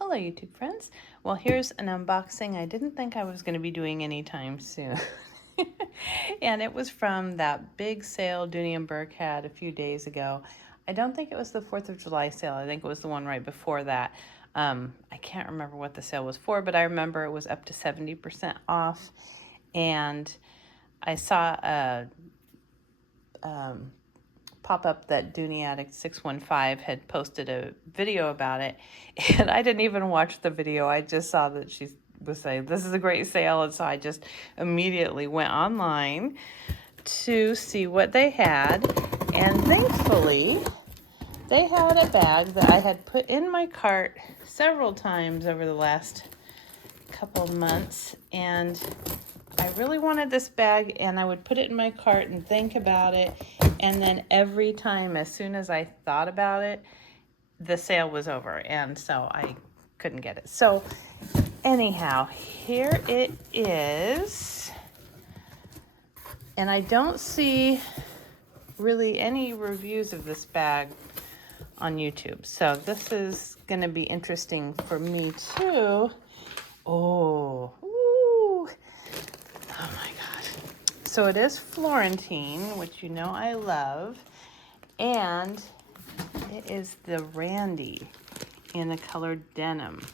Hello YouTube friends. Well, here's an unboxing I didn't think I was going to be doing anytime soon. And it was from that big sale Dooney and Burke had a few days ago. I don't think it was the 4th of July sale. I think it was the one right before that. I can't remember what the sale was for, but I remember it was up to 70% off. And I saw a pop-up that Dooney Addict 615 had posted a video about it, and I didn't even watch the video. I just saw that she was saying this is a great sale, and so I just immediately went online to see what they had, and thankfully they had a bag that I had put in my cart several times over the last couple of months, and I really wanted this bag, and I would put it in my cart and think about it, and then every time, as soon as I thought about it, the sale was over, and so I couldn't get it. So anyhow, here it is, and I don't see really any reviews of this bag on YouTube, so this is going to be interesting for me too. Oh, ooh. Oh my gosh. So it is Florentine, which you know I love, and it is the Randy in the color denim.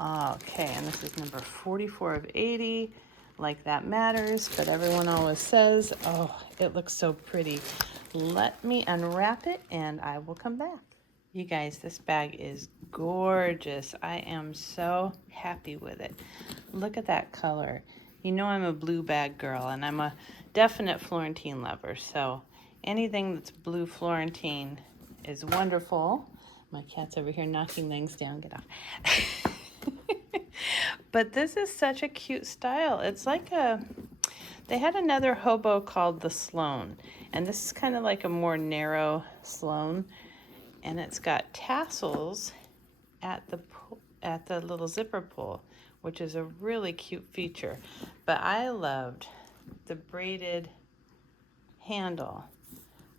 Okay, and this is number 44 of 80. Like that matters, but everyone always says, oh, it looks so pretty. Let me unwrap it and I will come back. You guys, this bag is gorgeous. I am so happy with it. Look at that color. You know I'm a blue bag girl, and I'm a definite Florentine lover, so anything that's blue Florentine is wonderful. My cat's over here knocking things down. Get off. But this is such a cute style. It's like they had another hobo called the Sloan, and this is kind of like a more narrow Sloan, and it's got tassels at the little zipper pull, which is a really cute feature. But I loved the braided handle.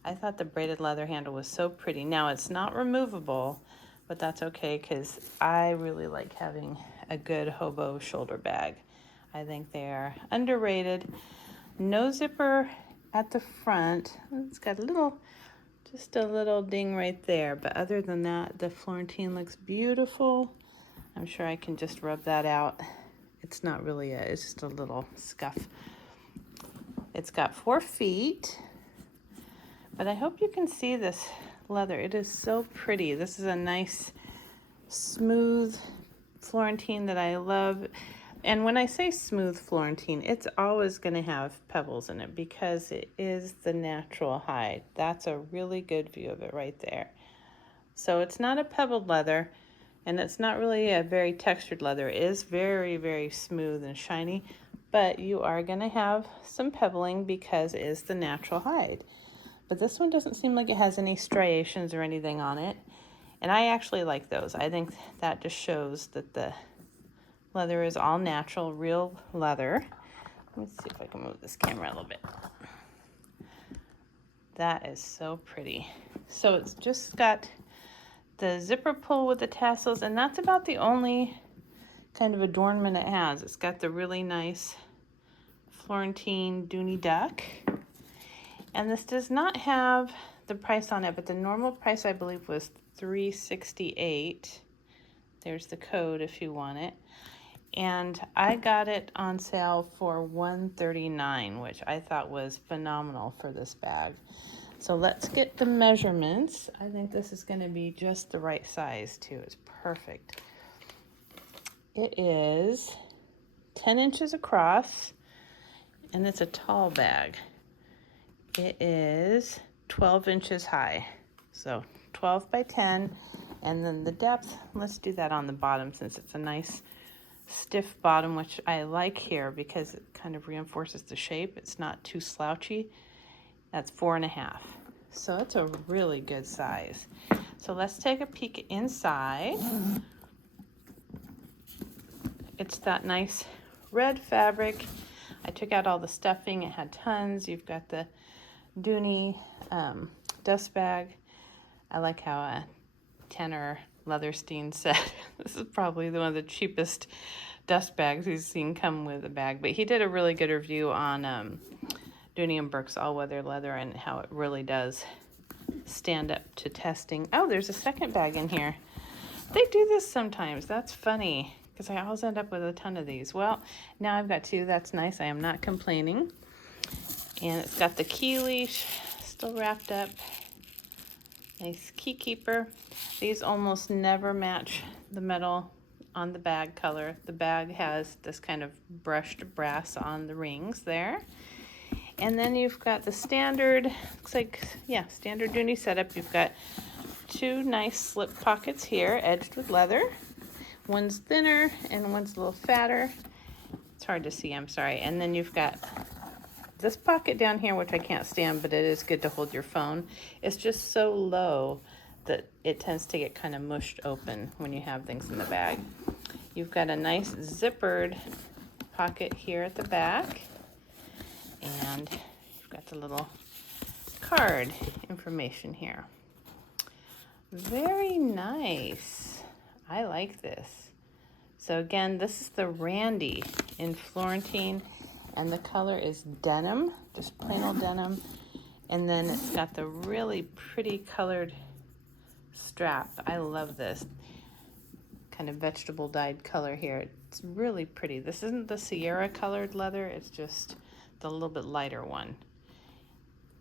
I thought the braided leather handle was so pretty. Now it's not removable, but that's okay because I really like having a good hobo shoulder bag. I think they are underrated. No zipper at the front. It's got just a little ding right there, but other than that, the Florentine looks beautiful. I'm sure I can just rub that out. It's not really it's just a little scuff. It's got 4 feet, but I hope you can see this leather. It is so pretty. This is a nice, smooth Florentine that I love. And when I say smooth Florentine, it's always going to have pebbles in it because it is the natural hide. That's a really good view of it right there. So it's not a pebbled leather, and it's not really a very textured leather. It is very, very smooth and shiny, but you are going to have some pebbling because it is the natural hide. But this one doesn't seem like it has any striations or anything on it, and I actually like those. I think that just shows that the leather is all natural, real leather. Let me see if I can move this camera a little bit. That is so pretty. So it's just got the zipper pull with the tassels, and that's about the only kind of adornment it has. It's got the really nice Florentine Dooney duck, and this does not have the price on it, but the normal price I believe was $368. There's the code if you want it, and I got it on sale for $139, which I thought was phenomenal for this bag. So let's get the measurements. I think this is going to be just the right size too. It's perfect. It is 10 inches across, and it's a tall bag. It is 12 inches high, so 12 by 10, and then the depth, let's do that on the bottom since it's a nice stiff bottom, which I like here because it kind of reinforces the shape. It's not too slouchy. That's 4.5. So it's a really good size. So let's take a peek inside. It's that nice red fabric. I took out all the stuffing. It had tons. You've got the Dooney dust bag. I like how Tanner Leatherstein said this is probably one of the cheapest dust bags he's seen come with a bag, but he did a really good review on Dooney and Burke's all-weather leather and how it really does stand up to testing. Oh, there's a second bag in here. They do this sometimes. That's funny because I always end up with a ton of these. Well, now I've got two. That's nice. I am not complaining. And it's got the key leash still wrapped up. Nice key keeper. These almost never match the metal on the bag color. The bag has this kind of brushed brass on the rings there. And then you've got the standard, looks like, yeah, standard Dooney setup. You've got two nice slip pockets here, edged with leather. One's thinner and one's a little fatter. It's hard to see, I'm sorry. And then you've got this pocket down here, which I can't stand, but it is good to hold your phone. It's just so low that it tends to get kind of mushed open when you have things in the bag. You've got a nice zippered pocket here at the back. And you've got the little card information here. Very nice. I like this. So again, this is the Randy in Florentine, and the color is denim, just plain old denim. And then it's got the really pretty colored strap. I love this kind of vegetable dyed color here. It's really pretty. This isn't the Sierra colored leather, it's just the little bit lighter one.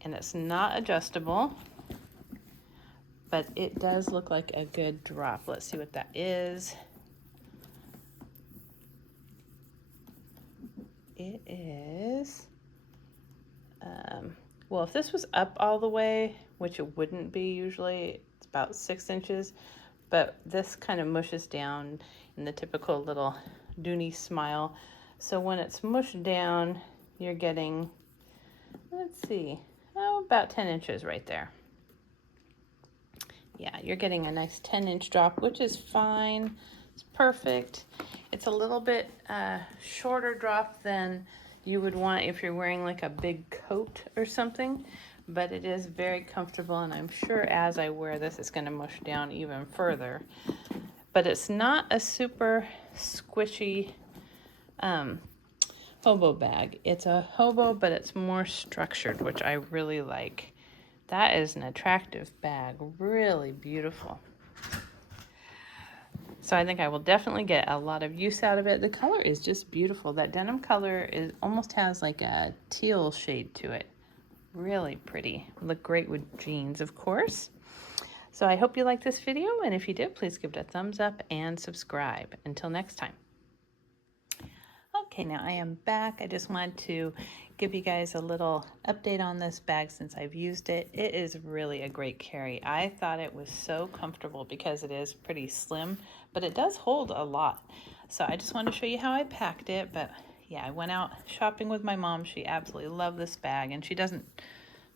And it's not adjustable, but it does look like a good drop. Let's see what that is. It is, well, if this was up all the way, which it wouldn't be usually, it's about 6 inches, but this kind of mushes down in the typical little Dooney smile. So when it's mushed down, you're getting, let's see, about 10 inches right there. Yeah, you're getting a nice 10-inch drop, which is fine. It's perfect. It's a little bit shorter drop than you would want if you're wearing like a big coat or something, but it is very comfortable, and I'm sure as I wear this, it's going to mush down even further. But it's not a super squishy hobo bag. It's a hobo, but it's more structured, which I really like. That is an attractive bag, really beautiful. So I think I will definitely get a lot of use out of it. The color is just beautiful. That denim color almost has like a teal shade to it. Really pretty. Look great with jeans, of course. So I hope you liked this video, and if you did, please give it a thumbs up and subscribe. Until next time. Okay, now I am back. I just wanted to give you guys a little update on this bag since I've used it. It is really a great carry. I thought it was so comfortable because it is pretty slim, but it does hold a lot. So I just wanted to show you how I packed it. But yeah, I went out shopping with my mom. She absolutely loved this bag, and she doesn't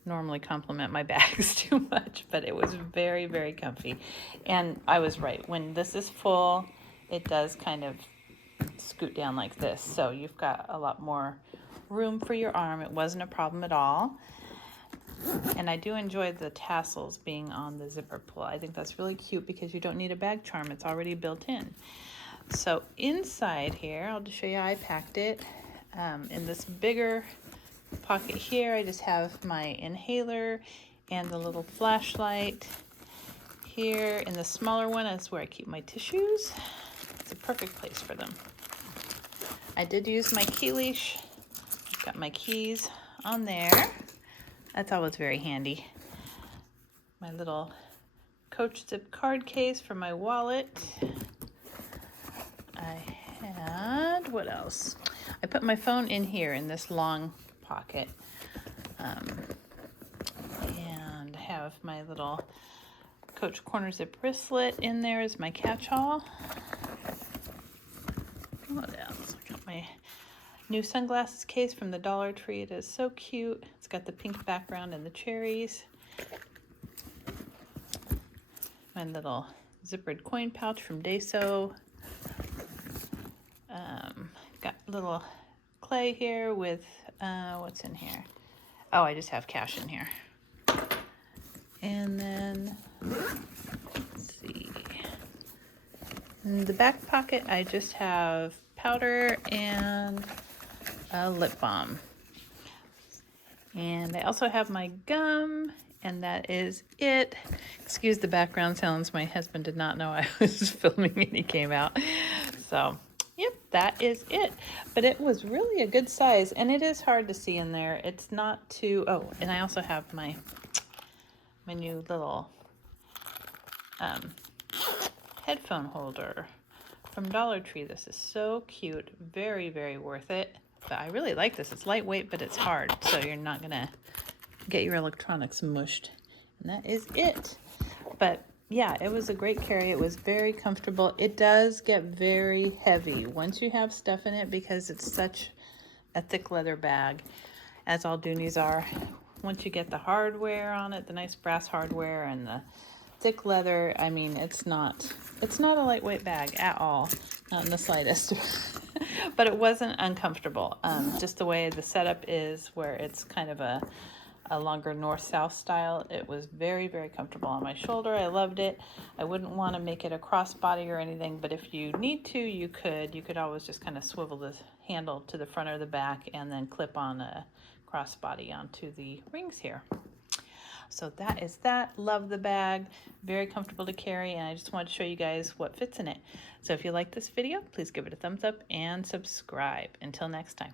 normally compliment my bags too much, but it was very, very comfy. And I was right. When this is full, it does kind of scoot down like this, so you've got a lot more room for your arm. It wasn't a problem at all. And I do enjoy the tassels being on the zipper pull. I think that's really cute because you don't need a bag charm. It's already built in. So inside here, I'll just show you how I packed it. In this bigger pocket here, I just have my inhaler and the little flashlight. Here in the smaller one is where I keep my tissues. It's a perfect place for them. I did use my key leash. I've got my keys on there. That's always very handy. My little Coach zip card case for my wallet. I had, what else? I put my phone in here in this long pocket. And have my little Coach corner zip wristlet in there as my catch-all. What else? I got my new sunglasses case from the Dollar Tree. It is so cute. It's got the pink background and the cherries. My little zippered coin pouch from Daiso. Got little clay here with, what's in here? Oh, I just have cash in here. And then, let's see. In the back pocket, I just have powder and a lip balm. And I also have my gum, and that is it. Excuse the background sounds. My husband did not know I was filming and he came out. So, yep, that is it. But it was really a good size, and it is hard to see in there. It's not too, oh, and I also have my new little headphone holder from Dollar Tree. This is so cute. Very, very worth it. But I really like this. It's lightweight, but it's hard, so you're not gonna get your electronics mushed. And that is it. But yeah, it was a great carry. It was very comfortable. It does get very heavy once you have stuff in it because it's such a thick leather bag, as all Dooneys are. Once you get the hardware on it, the nice brass hardware and the thick leather, I mean, it's not a lightweight bag at all, not in the slightest. But it wasn't uncomfortable. Just the way the setup is, where it's kind of a longer north-south style, it was very, very comfortable on my shoulder. I loved it. I wouldn't want to make it a crossbody or anything, but if you need to, you could always just kind of swivel the handle to the front or the back and then clip on a crossbody onto the rings here. So that is that. Love the bag. Very comfortable to carry, and I just wanted to show you guys what fits in it. So if you like this video, please give it a thumbs up and subscribe. Until next time.